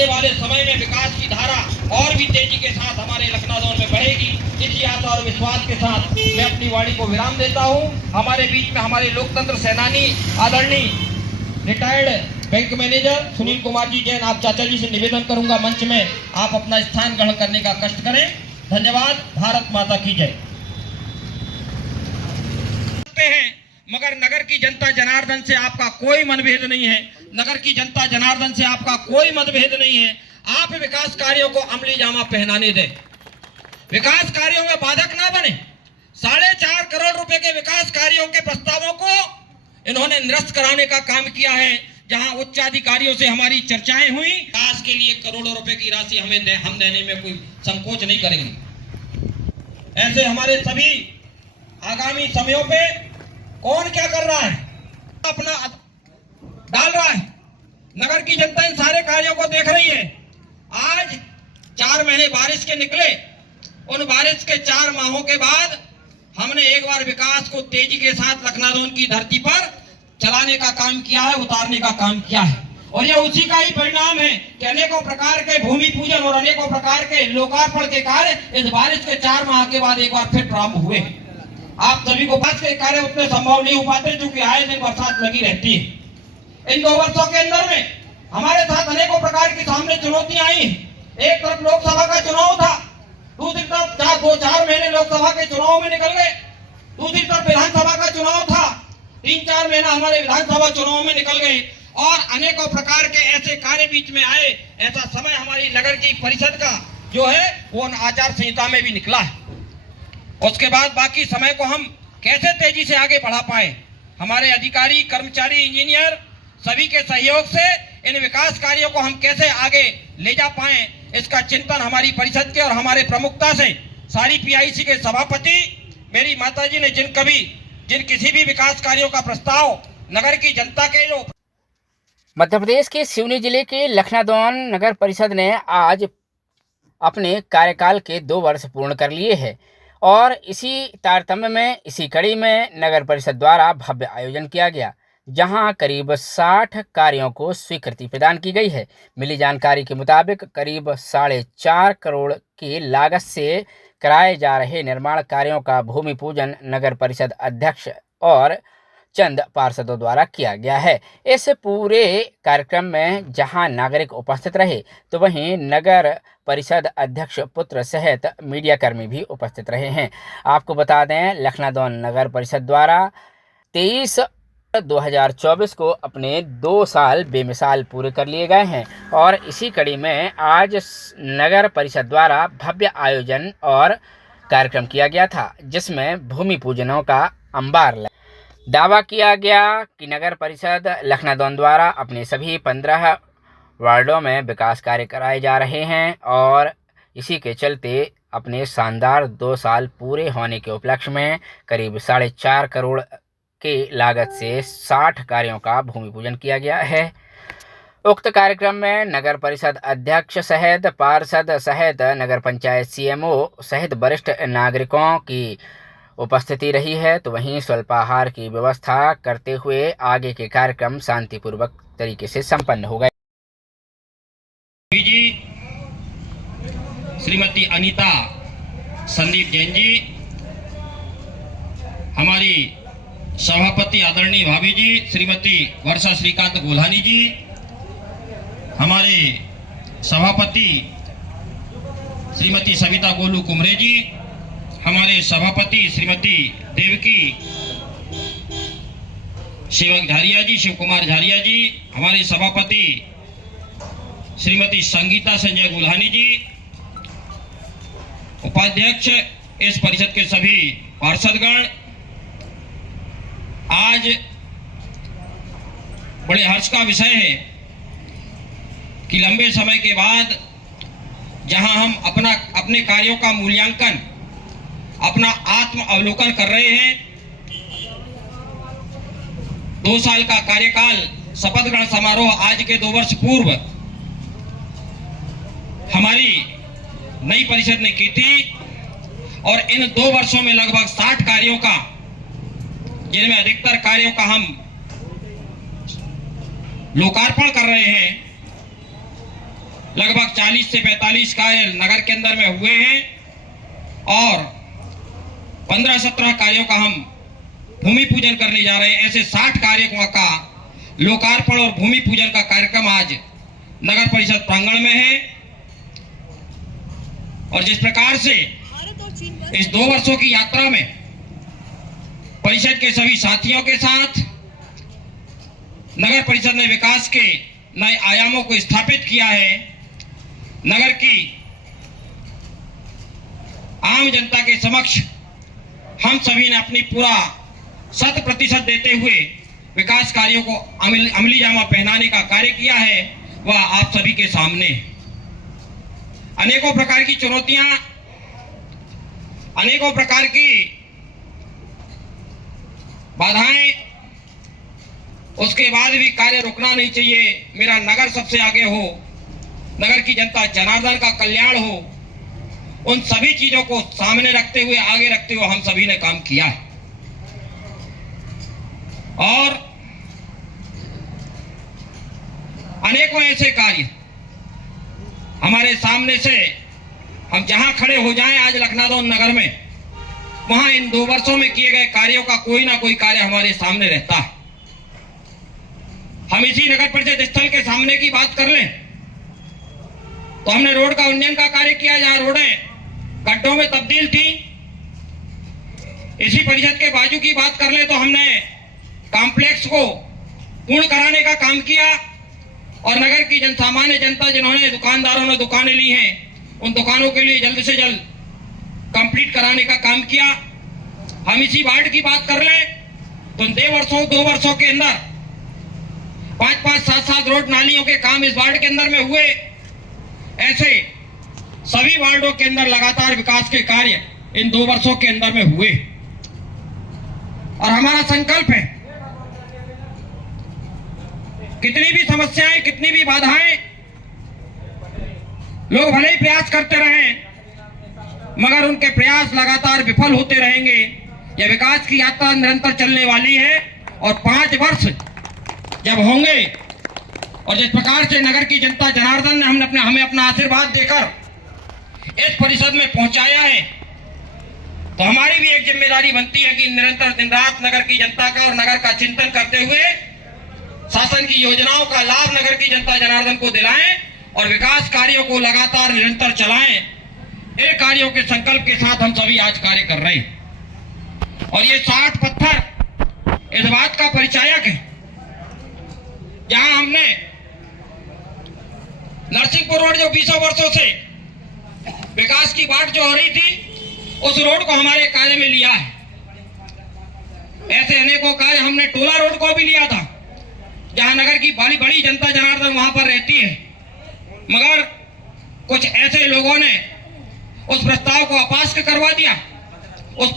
आने वाले समय में विकास की धारा और भी तेजी के साथ हमारे लखनऊ जोन में बढ़ेगी। इसी आशा और विश्वास के साथ मैं अपनी वाणी को विराम देता हूं। हमारे बीच में हमारे लोकतंत्र सेनानी आदरणीय retired bank manager Sunil Kumar ji Jain, आप चाचा जी से निवेदन करूंगा मंच में आप अपना स्थान ग्रहण करने का कष्ट करें। धन्यवाद। भारत माता की जय। मगर नगर की जनता जनार्दन से आपका कोई मतभेद नहीं है। नगर की जनता जनार्दन से आपका कोई मतभेद नहीं है। आप विकास कार्यों को अमली जामा पहनाने दें, विकास कार्यों में बाधक ना बने। 4.5 करोड़ रुपए के विकास कार्यों के प्रस्तावों को इन्होंने निरस्त कराने का काम किया है। जहां उच्च अधिकारियों से हमारी चर्चाएं हुई, विकास के लिए करोड़ों रुपए की राशि हम देने में कोई संकोच नहीं करेंगे। ऐसे हमारे सभी आगामी समयों पे कौन क्या कर रहा है, अपना डाल रहा है। नगर की जनता इन सारे कार्यों को देख रही है। आज 4 महीने बारिश के निकले, उन बारिश के 4 माहों के बाद हमने एक बार विकास को तेजी के साथ लखनऊ जोन की धरती पर चलाने का काम किया है, उतारने का काम किया है। और यह उसी का ही परिणाम है कि अनेकों प्रकार के भूमि पूजन और अनेकों प्रकार के लोकार्पण के कार्य इस बारिश के 4 माह के बाद एक बार फिर प्रारंभ हुए। आप सभी को बात के कार्य उतने संभव नहीं हो पाते क्योंकि आए दिन बरसात लगी रहती है। इन 2 वर्षों के अंदर में हमारे साथ अनेकों प्रकार की सामने चुनौतियां आई। एक तरफ लोकसभा का चुनाव था, दूसरी तरफ 2-4 महीने लोकसभा के चुनाव में निकल गए, दूसरी तरफ विधानसभा का चुनाव था, 3-4 महीना हमारे विधानसभा चुनाव में निकल गए और अनेकों प्रकार के ऐसे कार्य बीच में आए। ऐसा समय हमारी नगर की परिषद का जो है वो आचार संहिता में भी निकला है। उसके बाद बाकी समय को हम कैसे तेजी से आगे बढ़ा पाए, हमारे अधिकारी, कर्मचारी, इंजीनियर सभी के सहयोग से इन विकास कार्यों को हम कैसे आगे ले जा पाए, इसका चिंतन हमारी परिषद के और हमारे प्रमुखता से सारी पीआईसी के सभापति मेरी माताजी ने जिन किसी भी विकास कार्यों का प्रस्ताव नगर की जनता के जो मध्य प्रदेश के सिवनी जिले के लखनादौन नगर परिषद ने आज अपने कार्यकाल के 2 वर्ष पूर्ण कर लिए हैं और इसी तारतम्य में इसी कड़ी में नगर परिषद द्वारा भव्य आयोजन किया गया, जहां करीब 60 कार्यों को स्वीकृति प्रदान की गई है। मिली जानकारी के मुताबिक करीब 4.5 करोड़ की लागत से कराए जा रहे निर्माण कार्यों का भूमि पूजन नगर परिषद अध्यक्ष और चंद पार्षदों द्वारा किया गया है। इस पूरे कार्यक्रम में जहां नागरिक उपस्थित रहे तो वहीं नगर परिषद अध्यक्ष पुत्र सहित मीडिया कर्मी भी उपस्थित रहे हैं। आपको बता दें, लखनादौन नगर परिषद द्वारा 23/2024 को अपने 2 साल बेमिसाल पूरे कर लिए गए हैं और इसी कड़ी में आज नगर परिषद द्वारा भव्य आयोजन और कार्यक्रम किया गया था, जिसमें भूमि पूजनों का अंबार लगा। दावा किया गया कि नगर परिषद लखनादौन द्वारा अपने सभी 15 वार्डों में विकास कार्य कराए जा रहे हैं और इसी के चलते अपने शानदार 2 साल पूरे होने के उपलक्ष्य में करीब 4.5 करोड़ की लागत से 60 कार्यों का भूमि पूजन किया गया है। उक्त कार्यक्रम में नगर परिषद अध्यक्ष सहित पार्षद सहित नगर पंचायत सीएमओ सहित वरिष्ठ नागरिकों की उपस्थिति रही है। तो वहीं स्वल्पाहार की व्यवस्था करते हुए आगे के कार्यक्रम शांतिपूर्वक तरीके से संपन्न हो गए। जी श्रीमती अनीता संदीप जैन जी, हमारी सभापति आदरणीय भाभी जी श्रीमती वर्षा श्रीकांत गोल्हानी जी, हमारे सभापति श्रीमती सविता गोलू कुमरे जी, हमारे सभापति श्रीमती देवकी सेवक झारिया जी, शिव कुमार झारिया जी, हमारे सभापति श्रीमती संगीता संजय गुल्हानी जी, उपाध्यक्ष इस परिषद के सभी पार्षदगण, आज बड़े हर्ष का विषय है कि लंबे समय के बाद जहां हम अपने कार्यों का मूल्यांकन, अपना आत्म अवलोकन कर रहे हैं, 2 साल का कार्यकाल शपथ ग्रहण समारोह आज के 2 वर्ष पूर्व हमारी नई परिषद ने की थी और इन 2 वर्षों में लगभग 60 कार्यों का, जिनमें अधिकतर कार्यों का हम लोकार्पण कर रहे हैं, लगभग 40 से 45 कार्य नगर के अंदर में हुए हैं और 15-17 कार्यों का हम भूमि पूजन करने जा रहे हैं। ऐसे 60 कार्यों का लोकार्पण और भूमि पूजन का कार्यक्रम आज नगर परिषद प्रांगण में है। और जिस प्रकार से इस 2 वर्षों की यात्रा में परिषद के सभी साथियों के साथ नगर परिषद ने विकास के नए आयामों को स्थापित किया है, नगर की आम जनता के समक्ष हम सभी ने अपनी पूरा 100% देते हुए विकास कार्यों को अमली जामा पहनाने का कार्य किया है, वह आप सभी के सामने। अनेकों प्रकार की चुनौतियां, अनेकों प्रकार की बाधाएं, उसके बाद भी कार्य रुकना नहीं चाहिए। मेरा नगर सबसे आगे हो, नगर की जनता जनार्दन का कल्याण हो, उन सभी चीजों को सामने रखते हुए, आगे रखते हुए हम सभी ने काम किया है। और अनेकों ऐसे कार्य हमारे सामने से, हम जहां खड़े हो जाएं आज लखनादौन नगर में, वहां इन 2 वर्षों में किए गए कार्यों का कोई ना कोई कार्य हमारे सामने रहता है। हम इसी नगर परिषद स्थल के सामने की बात कर लें तो हमने रोड का उन्नयन का कार्य किया, जहां रोडें गड्ढों में तब्दील थी। इसी परिषद के बाजू की बात कर ले तो हमने कॉम्प्लेक्स को पूर्ण कराने का काम किया और नगर की सामान्य जनता जिन्होंने, दुकानदारों ने दुकानें ली हैं, उन दुकानों के लिए जल्द से जल्द कंप्लीट कराने का काम किया। हम इसी वार्ड की बात कर ले तो 2 वर्षों के अंदर 5-5, 7-7 रोड नालियों के काम इस वार्ड के अंदर में हुए। ऐसे सभी वार्डों के अंदर लगातार विकास के कार्य इन 2 वर्षों के अंदर में हुए। और हमारा संकल्प है, कितनी भी समस्याएं, कितनी भी बाधाएं, लोग भले ही प्रयास करते रहें, मगर उनके प्रयास लगातार विफल होते रहेंगे। यह विकास की यात्रा निरंतर चलने वाली है और 5 वर्ष जब होंगे और जिस प्रकार से नगर की जनता जनार्दन ने हमें अपना आशीर्वाद देकर इस परिषद में पहुंचाया है, तो हमारी भी एक जिम्मेदारी बनती है कि निरंतर दिन रात नगर की जनता का और नगर का चिंतन करते हुए शासन की योजनाओं का लाभ नगर की जनता जनार्दन को दिलाएं और विकास कार्यों को लगातार निरंतर चलाएं। इन कार्यों के संकल्प के साथ हम सभी आज कार्य कर रहे हैं। और ये 60 पत्थर इस बात का परिचायक है, जहां हमने नरसिंहपुर रोड जो 20 वर्षों से विकास की बात जो हो रही थी, उस रोड को हमारे कार्य में लिया है। ऐसे अनेकों कार्य हमने टोला रोड को भी लिया था, जहां नगर की बड़ी जनता जनार्दन वहां पर रहती है, मगर कुछ ऐसे लोगों ने उस प्रस्ताव को अपास करवा दिया, उस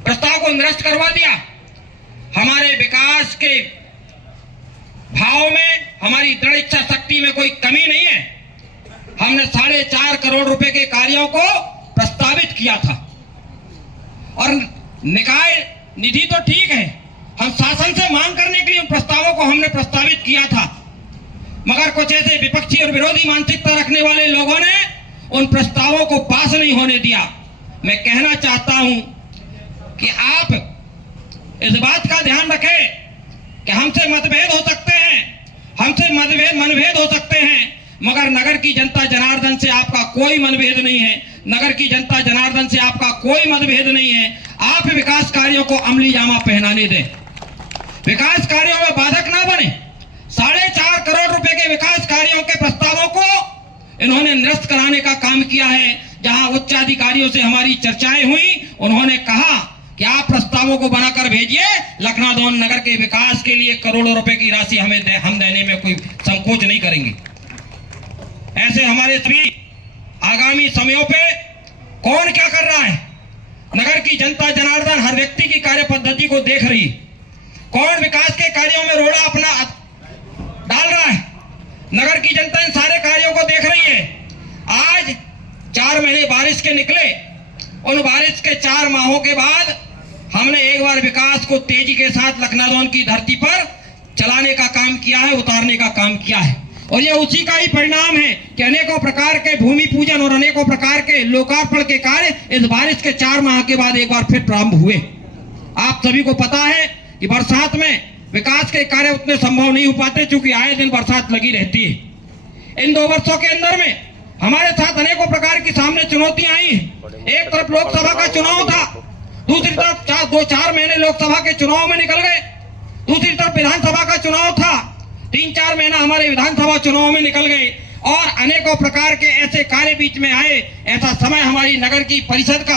प्रस्ताव को निरस्त करवा दिया। हमारे विकास के भाव में, हमारी दृढ़ इच्छा शक्ति में कोई कमी नहीं है। हमने 4.5 करोड़ रुपए के कार्यों को प्रस्तावित किया था और निकाय निधि तो ठीक है, हम शासन से मांग करने के लिए उन प्रस्तावों को हमने प्रस्तावित किया था, मगर कुछ ऐसे विपक्षी और विरोधी मानसिकता रखने वाले लोगों ने उन प्रस्तावों को पास नहीं होने दिया। मैं कहना चाहता हूं कि आप इस बात का ध्यान रखें कि हमसे मतभेद हो सकते हैं, हमसे मनभेद हो सकते हैं, मगर नगर की जनता जनार्दन से आपका कोई मनभेद नहीं है। नगर की जनता जनार्दन से आपका कोई मतभेद नहीं है। आप विकास कार्यों को अमली जामा पहनाने दें, विकास कार्यों में बाधक ना बने। 4.5 करोड़ रुपए के विकास कार्यों के प्रस्तावों को इन्होंने निरस्त कराने का काम किया है। जहां उच्चाधिकारियों से हमारी चर्चाएं हुई, उन्होंने कहा कि आप प्रस्तावों को बनाकर भेजिए, लखनादौन नगर के विकास के लिए करोड़ों रुपए की राशि हम देने में कोई संकोच नहीं करेंगे। ऐसे हमारे सभी आगामी समयों पे कौन क्या कर रहा है, नगर की जनता जनार्दन हर व्यक्ति की कार्य पद्धति को देख रही है। कौन विकास के कार्यों में रोड़ा अपना डाल रहा है, नगर की जनता इन सारे कार्यों को देख रही है। आज 4 महीने बारिश के निकले, उन बारिश के 4 माहों के बाद हमने एक बार विकास को तेजी के साथ लखनादौन की धरती पर चलाने का काम किया है, उतारने का काम किया है। और यह उसी का ही परिणाम है कि अनेकों प्रकार के भूमि पूजन और अनेकों प्रकार के लोकार्पण के कार्य इस बारिश के 4 माह के बाद एक बार फिर प्रारंभ हुए। आप सभी को पता है कि बरसात में विकास के कार्य उतने संभव नहीं हो पाते, चूंकि आए दिन बरसात लगी रहती है। इन 2 वर्षों के अंदर में हमारे साथ अनेकों प्रकार की सामने चुनौतियां आई हैं। एक तरफ लोकसभा का चुनाव था, दूसरी तरफ 2-4 महीने लोकसभा के चुनाव में निकल गए, दूसरी तरफ विधानसभा का चुनाव था, 3-4 महीना हमारे विधानसभा चुनाव में निकल गए और अनेकों प्रकार के ऐसे कार्य बीच में आए। ऐसा समय हमारी नगर की परिषद का